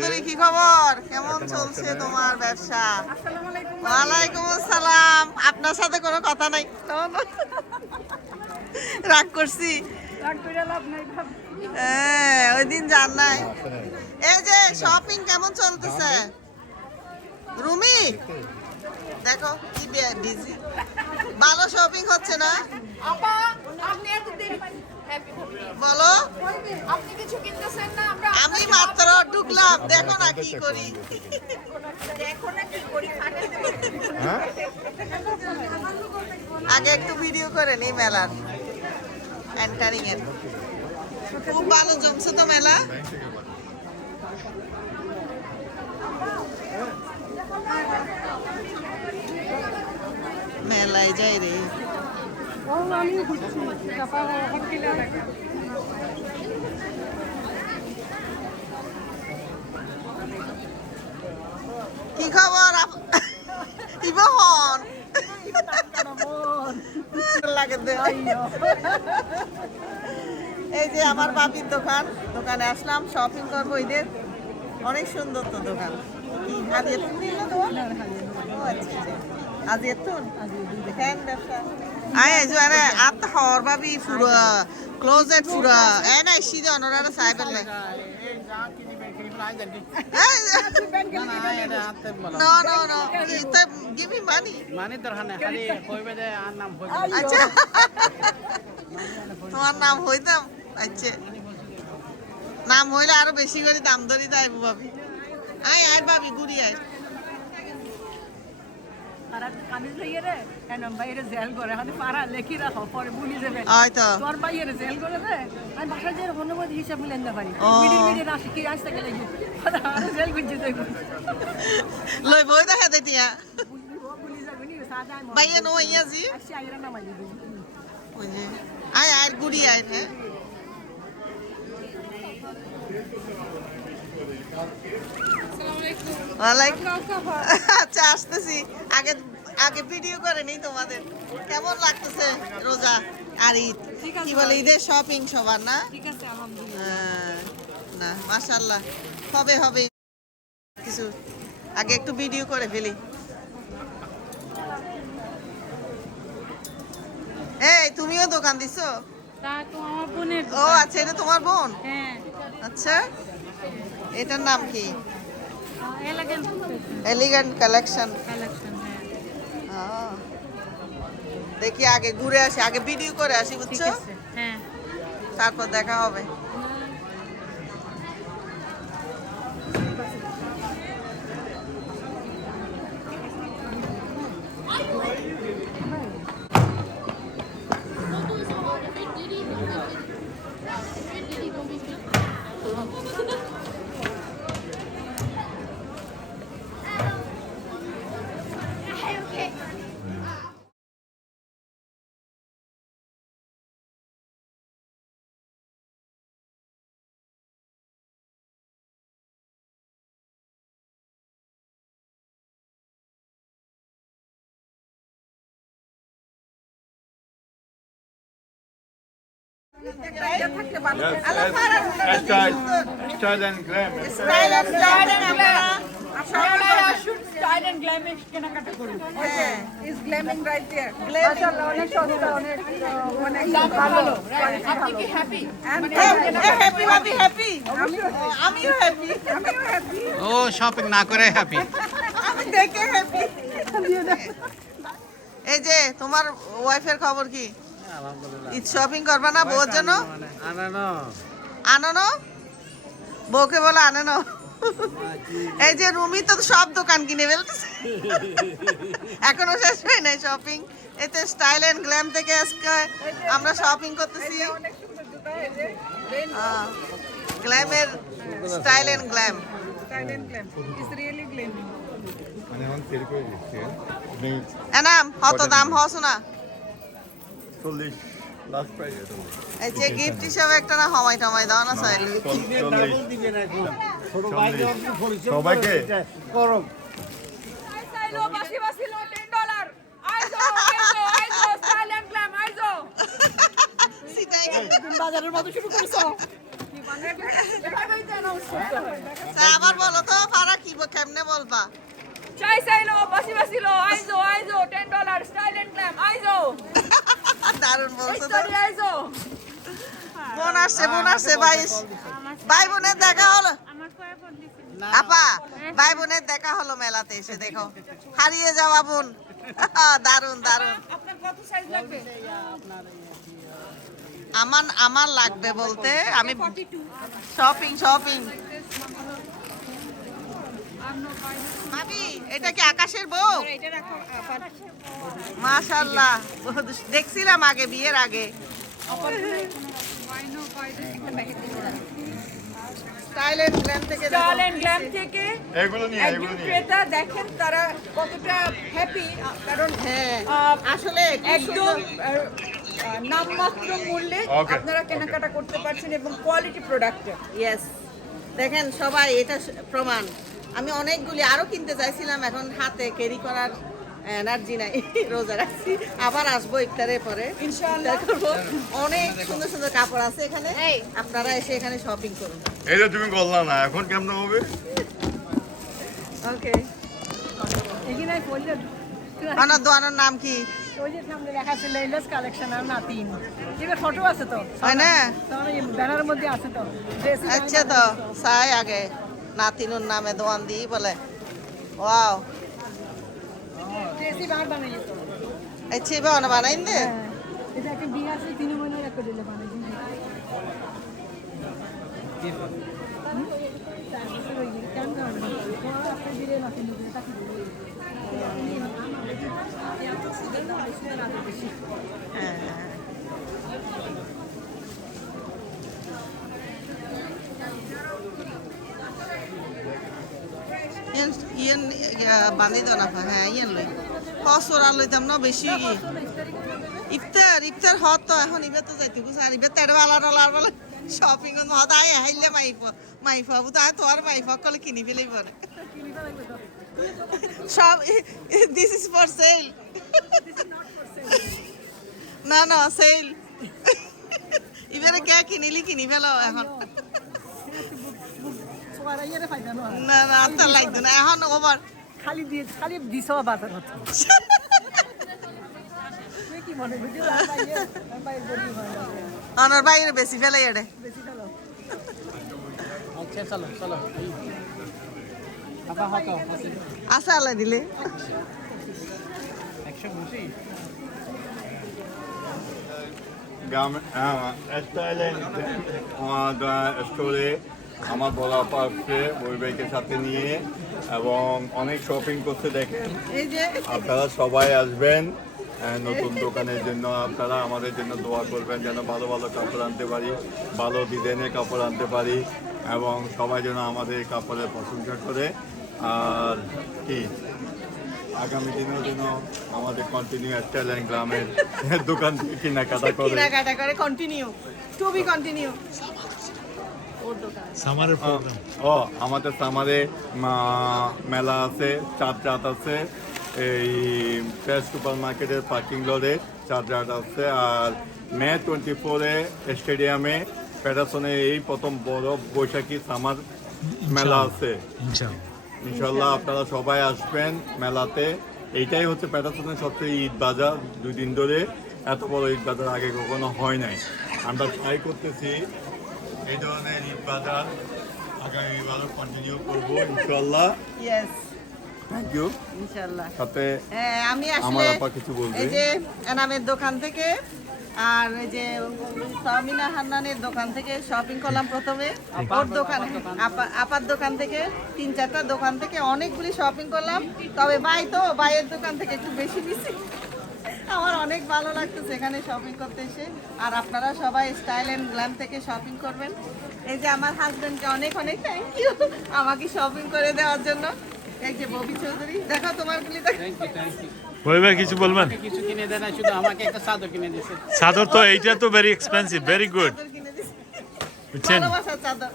চৌধুরী, কি খবর? কেমন চলছে তোমার ব্যবসা? ওয়ালাইকুম আসসালাম। আপনার সাথে কোনো কথা নাই, রাগ করছি। হ্যাঁ, ওই দিন জান নাই। এই যে শপিং কেমন চলতেছে রুমি? দেখো কি বিজি, ভালো শপিং হচ্ছে না? বলো, আমি মাত্র ঢুকলাম, দেখো না কি করি। আগে একটু ভিডিও করে নি মেলার এন্টারিং এর। খুব ভালো জমছে তো মেলা। মেলায় যাই রে। কি খবর ইবহন? এই যে আমার বাপির দোকান, দোকানে আসলাম শপিং করবো ঈদের। অনেক সুন্দর তো দোকান। কি হাজিয়াতুন দিল তোমার? ও আচ্ছা আচ্ছা, হাজিয়াতুন দেখেন ব্যবসা। আয় এই যে আরে আত হর বাবি পুরা ক্লোজেট পুরা এনা সিধে অনরারা সাইবেল লাই। No, no, no. Give me money. Money darhane khali hoibe de ar naam hoibe. আচ্ছা, তোমার নাম হইতাম। আচ্ছা, নাম হইলে আরো বেশি করে দাম ধরি তাই ভাবি। আয় আয় ভাবি, ঘুরি আয়। আর কামিজ লইয়ে রে কেন বাইরে জেল করে মানে পারা লেখি রাখো পরে ভুলি যাবে। হয়তো তোর বাইরে জেল করে দে আমি ভাষা যে মনে মধ্যে হিসাব মিলেন না পারি ও। মিডিল মিডিল আসি কি আসতে গেলে আর জেল গুজে দেব লই বই দেখা দেতিয়া ভুলি যাবে নি সাদা আমি বাইয়ে নো ইয়া জি। আসি আইরা না মাই দিবি ওই যে আয় আয় ঘুরি আয়। হ্যাঁ, ওয়ালাইকুম। আচ্ছা আসতেছি, আগে আগে ভিডিও করে নেই তোমাদের। কেমন লাগতেছে রোজা আর ঈদ? কি বলে ঈদের শপিং সবার না? ঠিক আছে আলহামদুলিল্লাহ। হ্যাঁ, না মাশাআল্লাহ, হবে হবে কিছু। আগে একটু ভিডিও করে ফেলি। এই তুমিও দোকান দিছো? তা তো আমার বোনের ও আচ্ছা, এটা তোমার বোন? হ্যাঁ আচ্ছা, এটার নাম কি? এলাকার এলিগেন্ট কালেকশন। কালেকশন হ্যাঁ দেখি আগে ঘুরে আসি, আগে ভিডিও করে আসি, ঠিক বুঝছো? আছে হ্যাঁ তারপর দেখা হবে। Style and glam. স্টাইল আর স্টাইল আমরা স্টাইল এন্ড গ্ল্যামিশ কেনাকাটা করুন হ্যাঁ, is glamming right there Glamming. মাশাআল্লাহ অনেক সস্তা অনেক ভালো আপনি কি হ্যাপি হ্যাপি ভাবি, হ্যাপি। আমিও হ্যাপি, ও শপিং না করে হ্যাপি। আমি দেখে হ্যাপি। এই যে তোমার ওয়াইফের খবর কি? আলহামদুলিল্লাহ। ঈদ শপিং করবা না বউর জন্য? আনানো আনো বউকে বলে আনো। এই যে রুমি তো সব দোকান কিনে ফেলতেছে, এখনো শেষ হয় নাই শপিং। এতে স্টাইল এন্ড গ্ল্যাম থেকে আজকে আমরা শপিং করতেছি। গ্ল্যামের style and glam. Is really glamming মানে এখন সেল করে দিচ্ছে। এনাম কত দাম হস না? 40 লাস্ট প্রাইস এটা। এই যে গিফট হিসাবে একটা না হমাই টমাই দাও না চাইলে। সবাইকে করব আইজো বাসি বাসি লো $10 আইজো স্টাইল এন্ড গ্ল্যাম আইজো সিটাই বাজারের মতো শুরু করেছো কি মানে এটা ভাই জানা উচিত আবার বলো তো পারা কি কেমনে বলবা? Chai Silo, Basi Basilo, Aizo, $10, Style and Glam, Aizo. দারুণ বলছো তো। Study Aizo. বোন আসছে ভাই বোনের দেখা হলো। আপা ভাই বোনের দেখা হলো মেলাতে এসে, দেখো হারিয়ে যাওয়া বোন। দারুণ দারুণ। আপনার কত সাইজ লাগবে? আমার লাগবে বলতে আমি শপিং। ভাবি এটা কি আকাশের বউ? মাশাআল্লাহ, দেখছিলাম আগে বিয়ের আগে। স্টাইল এন্ড গ্ল্যাম থেকে Style and Glam থেকে এগুলো নিয়ে একজন ক্রেতা দেখেন তারা কতটা হ্যাপি, কারণ হ্যাঁ আসলে একদম নামমাত্র মূল্যে Okay, আপনারা কেনাকাটা করতে পারছেন এবং কোয়ালিটি প্রোডাক্টের। ইয়েস, দেখেন সবাই এটা প্রমাণ। আমি অনেকগুলি আরো কিনতে চাইছিলাম, এখন হাতে ক্যারি করার এনার্জি নাই, রোজা রাখছি। আবার আসবো ইফতারের পরে ইনশাআল্লাহ। ইফতার করবো। অনেক সুন্দর সুন্দর কাপড় আছে এখানে, আপনারা এসে এখানে শপিং করুন। এটা তুমি করলা না, এখন কেমন হবে? ওকে, এখানে পড়লে আমার দোকানের নাম কি? ওই যে সামনে লেখা আছে লেইলাস কালেকশন আর নাতিন, এবার ফটো আছে তো হয় না? ব্যানারের মধ্যে আছে তো ড্রেস। আচ্ছা তো চাই আগে নাতিনুর নামে দোকান দিই বলে। ওয়াও, ড্রেসই বার বানাই তো। আচ্ছা এবার বানাইন দে। হ্যাঁ, এটা একটা বিয়ে আছে 3 মহিনা একটা দিলে বানাই দিন। কেন কারণ একটা দিলে নাতিন এটা কি দিলে হ্যাঁ, ইয়েন বান্ধি দাও না, হ্যাঁ ইয়েন লই কসর আর লইতাম না বেশি কি ইফতার হত তো এখন ইবে তো যাইতে বুঝ আর ইবে তেড় বালার বলে শপিং অন হত আই হাইলে মাইফা বুঝ আই তো আর মাইফা কলে কিনি ফেলাই পরে সব দিস ইজ ফর সেল। না সেল ইবারে কে কিনি ফেলো এখন। সোয়ারা ইয়ে ফায়দা না না আত্মা লাগতো না এখন ওভার খালি দিছো বাজার হতো। তুই কি মনে বুঝি বাইরে বলি হয় অনর বাইরে বেশি ফেলাই এডে বেশি ভালো। আচ্ছা চলো আপা হতো আশা আল্লাহ দিলে 120 স্টোরে আমার বড় আপা আসছে ওই বাইকের সাথে নিয়ে এবং অনেক শপিং করতে দেখেন। এই যে আপনারা সবাই আসবেন নতুন দোকানের জন্য। আপনারা আমাদের জন্য দোয়া করবেন যেন ভালো ভালো কাপড় আনতে পারি, ভালো ডিজাইনের কাপড় আনতে পারি এবং সবাই যেন আমাদের কাপড়ের প্রশংসা করে। আর কি আগামী দিনের জন্য আমাদের কন্টিনিউ স্টাইল অ্যান্ড গ্লামের দোকান থেকে কেনাকাটা করে কেনাকাটা করে কন্টিনিউ টু বি কন্টিনিউ। আমাদের সামারে মেলা আছে, চাঁদ আছে, এই ফ্রেশ সুপার মার্কেটের পার্কিং লটে চাঁদ আছে। আর মে 24-এ স্টেডিয়ামে প্যাটারসনে এই প্রথম বড় বৈশাখী সামার মেলা আছে। ইনশাল্লাহ আপনারা সবাই আসবেন মেলাতে। এইটাই হচ্ছে প্যাটারসনের সবচেয়ে ঈদ বাজার, 2 দিন ধরে এত বড় ঈদ বাজার আগে কখনো হয় নাই। আমরা ট্রাই করতেছি এই ধরনের ঈদ বাজার আগামীবারও কন্টিনিউ করবো ইনশাল্লাহ। Yes thank you. ইনশাআল্লাহ। সাথে হ্যাঁ আমি আমার আসলে আপা কিছু বলবে। এই যে এনামের দোকান থেকে আর এই যে সামিনা হান্নানের দোকান থেকে শপিং করলাম প্রথমে। ওর দোকান আপার দোকান থেকে 3-4টা দোকান থেকে অনেকগুলি শপিং করলাম। তবে ভাইয়ের দোকান থেকে একটু বেশি নিছি। আমার অনেক ভালো লাগতেছে এখানে শপিং করতে এসে। আর আপনারা সবাই স্টাইল অ্যান্ড গ্ল্যাম থেকে শপিং করবেন। এই যে আমার হাজবেন্ডকে অনেক থ্যাংক ইউ আমাকে শপিং করে দেওয়ার জন্য। এই যে ববি চৌধুরী, দেখো তোমারগুলি দেখো। ভাই কিছু বলবেন? কিছু কিনে দেয় না, শুধু আমাকে একটা চাদর কিনে দিয়েছে। চাদর তো এইটা তো ভেরি এক্সপেন্সিভ, ভেরি গুড চাদর কিনে দিছি। বুঝছেন। ভালোবাসার চাদর।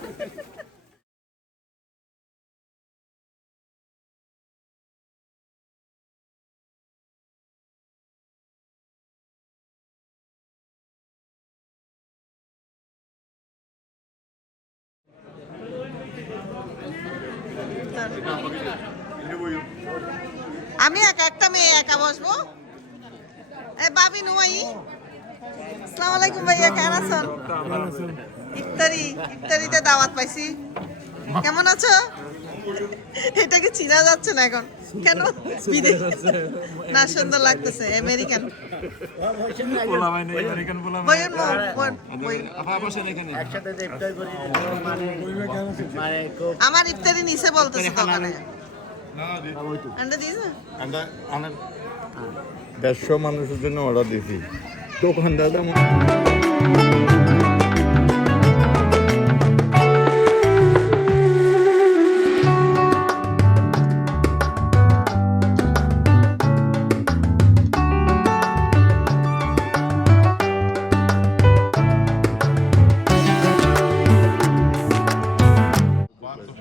ভিতর। আমি একটা মেয়ে একা বসবো। এ বাবি নুয়াই, আসসালামু আলাইকুম ভাইয়া, কেমন আছেন? ইফতারিতে দাওয়াত পাইছি, কেমন আছো? এটাকে চিনা যাচ্ছে না এখন, কেন? না সুন্দর লাগতেছে, আমেরিকান। আমার ইফতারি নিচে বলতেছে দোকানে। আন্ডা দিয়েছে? 150 মানুষের জন্য অর্ডার দিছি দোকানদার।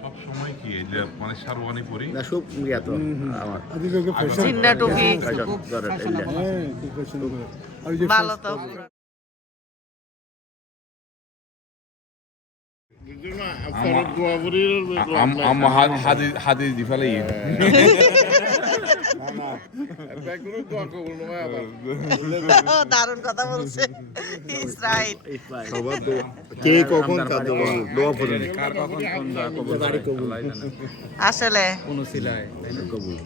সবসময় কি এই যে মানে শারওয়ানি পরি না সব ইয়া তো আমার জিন্না টুপি ভালো তো। হাদিস দি ফেলে দারুণ কথা বলছে, ইজ রাইট। সবার দোয়া, কে কখন কার দোয়া পড়েন, আসলে কোন সিলাই কবুল।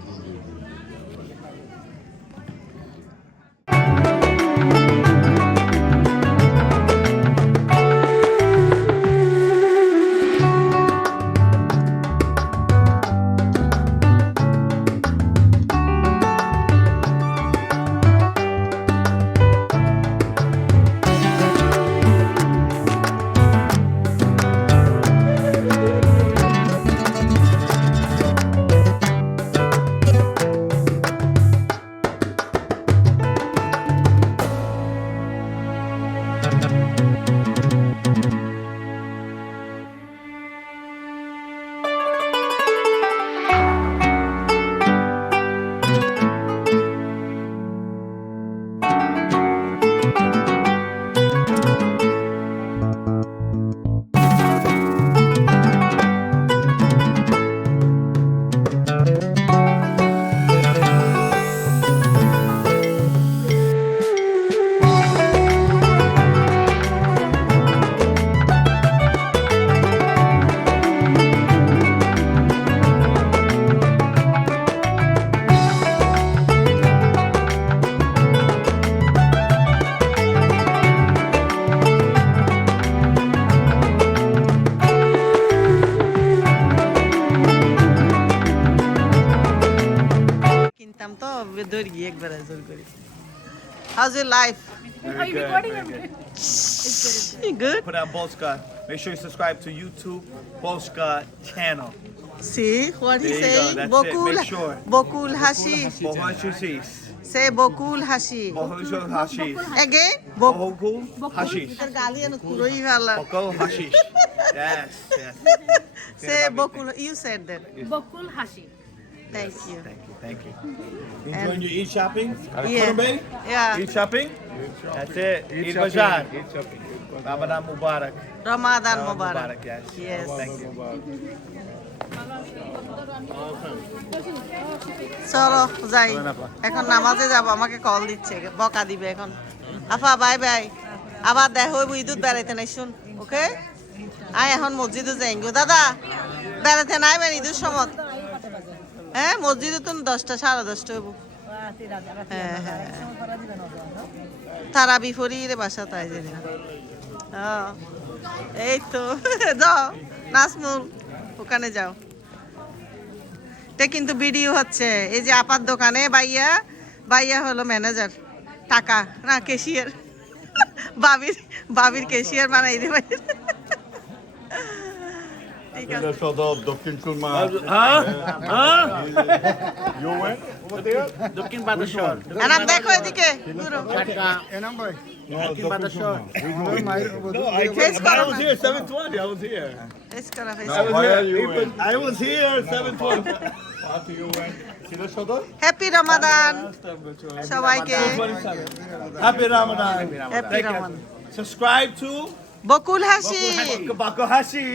কিনতাম তো দৌড় গিয়ে একবার জোর করি। How's your life? Are you recording or Good. Put on Polska. Make sure you subscribe to YouTube Polska channel. See what he There you say? go, that's it. Bokul, Make sure. Bokul Hashi. Bohoshusis. Say Bokul Hashi. Bohoshu hashish. Again? Bokul. Bohokul hashish. এটার গালি এনে কুরোই ফেলা। Boko hashish. Yes, yes. Say Bokul. You said that. Bokul Hashi. Thank you. Thank you, thank you. And- Enjoying your Eid shopping? Yeah. Yeah. Eid shopping? That's it. Eid Bazaar. Ramadan Mubarak. Ramadan Mubarak. Yes. Yes. Thank you. চলো যাই, এখন নামাজে যাব, আমাকে call দিচ্ছে, বকা দিবে এখন। আফা বাই বাই, আবার দেখো ইদুত বেড়াইতে নাই শুন, ওকে? আয় এখন মসজিদে যাই গো দাদা, বেড়াতে নাই বেন ঈদের সময়। হ্যাঁ মসজিদে তো 10টা 10:30 হইব। হ্যাঁ হ্যাঁ তারা বিফরি রে বাসা তাই জানি না। এই তো যাও নাসমুল, ওখানে যাও। এটা কিন্তু ভিডিও হচ্ছে, এই যে আপার দোকানে বাইয়া, বাইয়া হলো ম্যানেজার, টাকা না ক্যাশিয়ার, বাবির ক্যাশিয়ার বানাই দে ভাই। ঠিক আছে। সদর দক্ষিণ সুরমা। দক্ষিণ বাদেশ্বর আনাম দেখো এদিকে ঘুরো। দক্ষিণ বাদেশ্বর ফেস করো না। 7:20. I was here. ফেস করো, ফেস Now, করো। why are you in? I was here 7:20. Party you went? Sylhet সদর? হ্যাপি রমাদান সবাইকে, Happy Ramadan. Happy Ramadan. Subscribe to বকুল হাসি। Bako Hashi.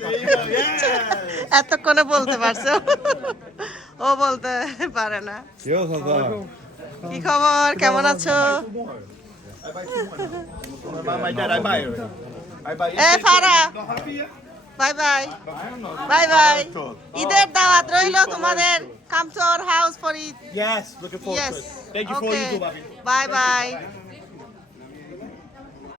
There you go. Yeah. এতক্ষণে বলতে পারছো ও বলতে পারে না কি খবর কেমন আছো My dad, I buy it. I buy it. A Farah bye bye bye bye ঈদের দাওয়াত রইলো তোমাদের come to our house for Eid Yes, looking forward Yes. to it. Thank you for all you do, Bobby. Bye bye.